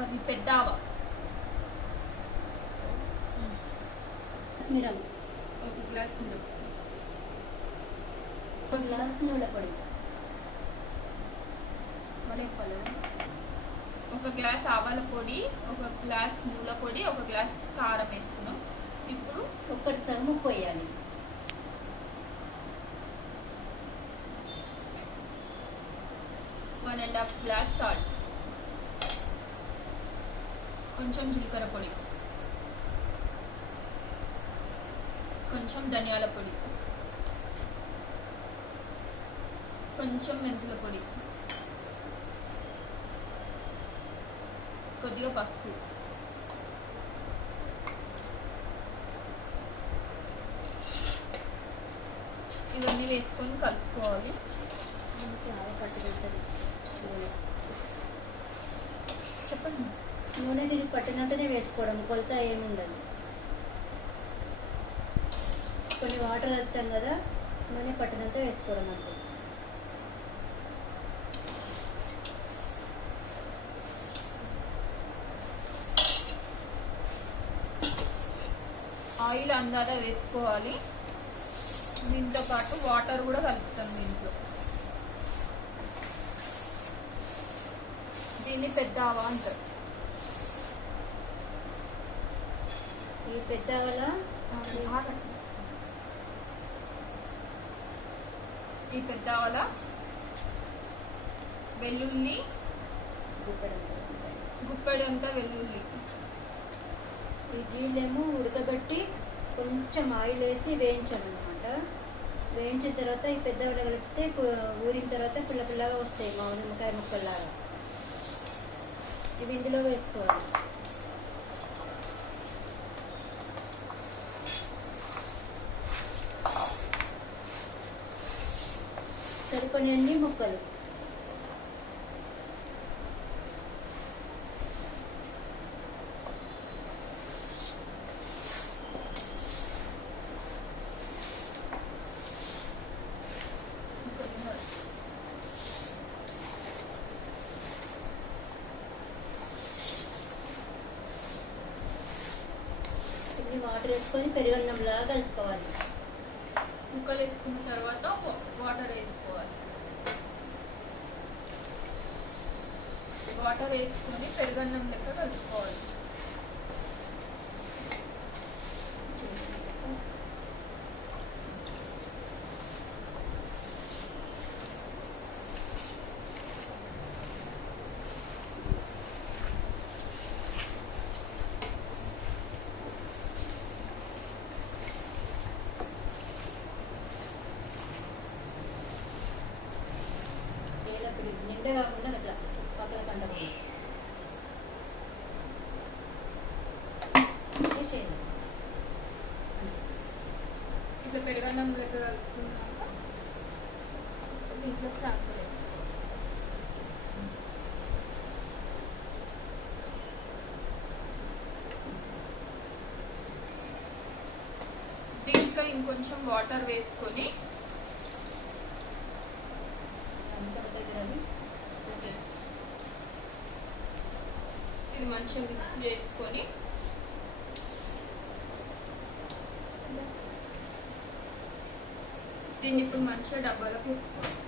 అది పెద్ద ఆవ, మిరం, 1 గ్లాస్ మిరప, 1 గ్లాస్ నువ్వుల పొడి, 1 గ్లాస్ ఆవాల పొడి, 1 గ్లాస్ నువ్వుల పొడి, 1 గ్లాస్ కారం వేసుకున్నాం. ఇప్పుడు 1 సగం ఉప్పు వేయాలి. 1.5 గ్లాస్ సాల్ట్, కొంచెం జీలకర్ర పొడి, కొంచెం ధనియాల పొడి, కొంచెం మెంతుల పొడి, కొద్దిగా పసుపు, ఇవన్నీ వేసుకొని కలుపుకోవాలి. చెప్పండి. నూనె తిరిగి పట్టినంతనే వేసుకోవడం, కొలత ఏముండదు. కొన్ని వాటర్ వేస్తాం కదా, నూనె పట్టినంత వేసుకోవడం అంతే. ఆయిల్ అందాదా వేసుకోవాలి. దీంతో పాటు వాటర్ కూడా కలుపుతాం దీంట్లో. దీన్ని పెద్ద ఆవ అంటారు. ఈ పెద్ద ఆవల ఈ పెద్ద ఆవల వెల్లుల్లి గుప్పెడంతా వెల్లుల్లి, ఈ జీళ్ళేమో ఉడకబెట్టి కొంచెం ఆయిల్ వేసి వేయించాలన్నమాట. వేయించిన తర్వాత ఈ పెద్ద ఆవల కలిపితే ఊరిన తర్వాత పుల్ల పుల్లగా వస్తాయి, మామూలు నిమ్మకాయ ముక్కల్లాగా. ఇవి ఇందులో వేసుకోవాలి. సరిపడి అన్ని ముక్కలు. ఇన్ని వాటర్ వేసుకొని పెరుగన్నంలాగా కలుపుకోవాలి. ముక్కలు వేసుకున్న తర్వాత వాటర్ వేసుకోవాలి. వాటర్ వేసుకొని పెరుగన్నం లెక్క కలుపుకోవాలి. నిండా కాకుండా అట్లా పక్కన కంటకుండా ఇట్లా పెరుగన్నం లెక్క కలుపుకున్నాక దీంట్లో ట్రాన్స్ఫర్ చేస్తాం. దీంట్లో ఇంకొంచెం వాటర్ వేసుకొని ఇది మంచిగా మిక్స్ చేసుకొని దీన్ని ఇప్పుడు మంచిగా డబ్బాలోకి వేసుకోవాలి.